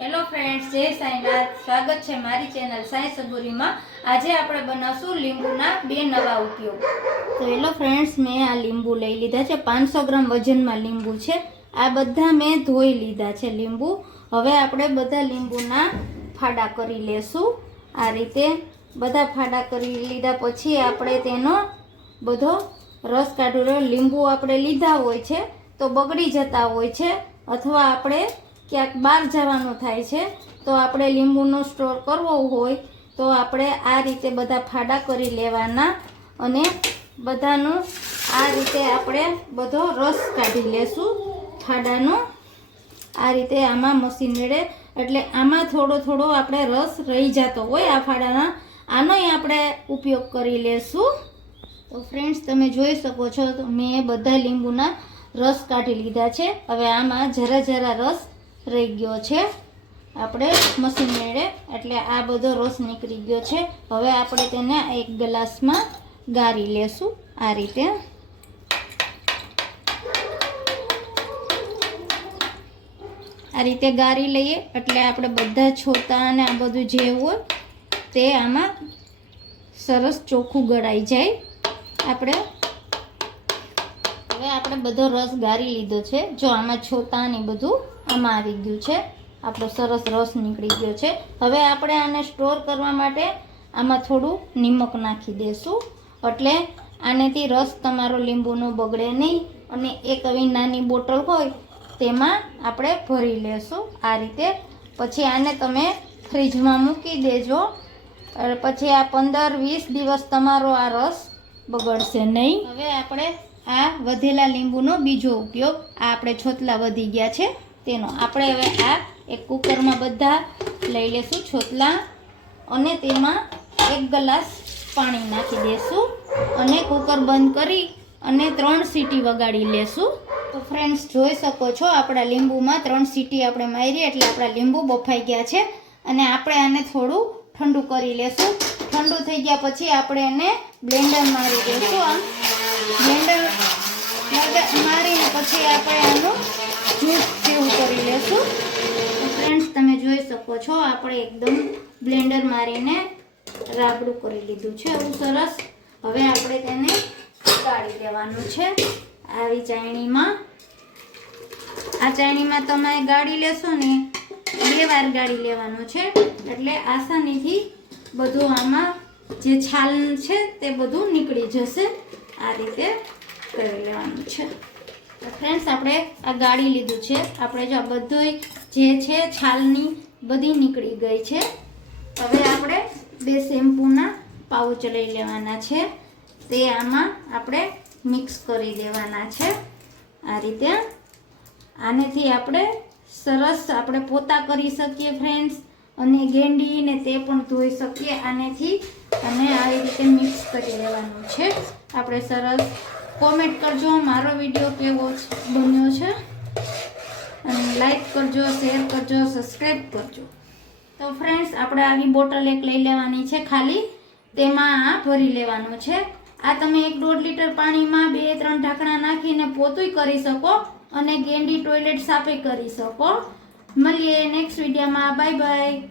Hello friends, જય સાંઈનાથ. સ્વાગત છે મારી ચેનલ સાંઈ સબુરીમાં. આજે આપણે બનાવશું લીંબુના બે નવા ઉપયોગ. તો હેલો ફ્રેન્ડ્સ, મેં આ લીંબુ લઈ લીધા છે. 500 ગ્રામ વજનમાં લીંબુ છે. આ બધા મેં ધોઈ લીધા છે લીંબુ. હવે આપણે બધા લીંબુના ફાડા કરી લેશું. આ રીતે બધા ફાડા કરી લીધા પછી આપણે તેનો બધો રસ કાઢવો. લીંબુ આપણે લીધા હોય છે તો બગડી જતા હોય છે, અથવા આપણે ક્યાંક બહાર જવાનું થાય છે તો આપણે લીંબુનો સ્ટોર કરવો હોય તો આપણે આ રીતે બધા ફાડા કરી લેવાના અને બધાનું આ રીતે આપણે બધો રસ કાઢી લેશું ફાડાનો. આ રીતે આમાં મશીન વડે, એટલે આમાં થોડો થોડો આપણે રસ રહી જતો હોય આ ફાડાના, આનોય આપણે ઉપયોગ કરી લેશું. તો ફ્રેન્ડ્સ, તમે જોઈ શકો છો તો મેં બધા લીંબુના રસ કાઢી લીધા છે. હવે આમાં જરા જરા રસ રહી ગયો છે આપણે મશીન વડે, એટલે આ બધો રસ નીકળી ગયો છે. હવે આપણે તેને એક ગ્લાસમાં ગાળી લેશું. આ રીતે ગાળી લઈએ એટલે આપણે બધા છોતા અને આ બધું જે હોય તે આમાં સરસ ચોખ્ખું ગળાઈ જાય. હવે આપણે બધો રસ ગાળી લીધો છે. જો આમાં છોતા ને બધું આમાં આવી ગયું છે, આપણો સરસ રસ નીકળી ગયો છે. હવે આપણે આને સ્ટોર કરવા માટે આમાં થોડું નિમક નાખી દેશું, એટલે આનેથી રસ તમારો લીંબુનો બગડે નહીં. અને એક આવી નાની બોટલ હોય તેમાં આપણે ભરી લેશું આ રીતે. પછી આને તમે ફ્રીજમાં મૂકી દેજો, પછી આ 15-20 દિવસ તમારો આ રસ બગડશે નહીં. હવે આપણે આ વધેલા લીંબુનો બીજો ઉપયોગ, આ આપણે છોતલા વધી ગયા છે તેનો, આપણે હવે આ એક કુકરમાં બધા લઈ લેશું છોતલા, અને તેમાં 1 ગ્લાસ પાણી નાખી દેશું અને કુકર બંધ કરી અને 3 સીટી વગાડી લેશું. તો ફ્રેન્ડ્સ, જોઈ શકો છો આપણા લીંબુમાં 3 સીટી આપણે મારી એટલે આપણા લીંબુ બફાઈ ગયા છે. અને આપણે આને થોડું ઠંડુ કરી લેશું. ઠંડુ થઈ ગયા પછી આપણે એને બ્લેન્ડર મારી દઈશું. આમ બ્લેન્ડર મારીને પછી આપણે આનું જ્યુસ જેવું કરી લેશું. ફ્રેન્ડ્સ, તમે જોઈ શકો છો આપણે એકદમ બ્લેન્ડર મારીને રાબડું કરી લીધું છે એવું સરસ. હવે આપણે તેને ગાળી દેવાનું છે આવી ચાયણીમાં. આ ચાયણીમાં તમે ગાળી લેશો ને 2 વાર ગાળી લેવાનું છે, એટલે આસાનીથી બધું આમાં જે છાલ છે તે બધું નીકળી જશે. આ રીતે કરી લેવાનું છે. ફ્રેન્ડ્સ, આપણે આ ગાળી લીધું છે. આપણે જો આ બધું જે છે છાલની બધી નીકળી ગઈ છે. હવે આપણે 2 શેમ્પૂના પાઉચ લઈ લેવાના છે, તે આમાં આપણે મિક્સ કરી દેવાના છે આ રીતે. આનેથી આપણે સરસ આપણે પોતા કરી શકીએ ફ્રેન્ડ્સ, અને ગેંડીને તે પણ ધોઈ શકીએ આનેથી. અને આવી રીતે મિક્સ કરી લેવાનું છે આપણે સરસ. કોમેન્ટ કરજો મારો વિડીયો કેવો બન્યો છે, અને લાઈક કરજો, શેર કરજો, સબસ્ક્રાઈબ કરજો. તો ફ્રેન્ડ્સ, આપણે આવી બોટલ એક લઈ લેવાની છે ખાલી, તેમાં આ ભરી લેવાનું છે. આ તમે 1-1.5 લીટર પાણીમાં 2-3 ઢાંકણા નાખીને પોતુંય કરી શકો અને ગેંડી ટોયલેટ સાફે કરી શકો. મળીએ નેક્સ્ટ વિડીયોમાં. Bye bye.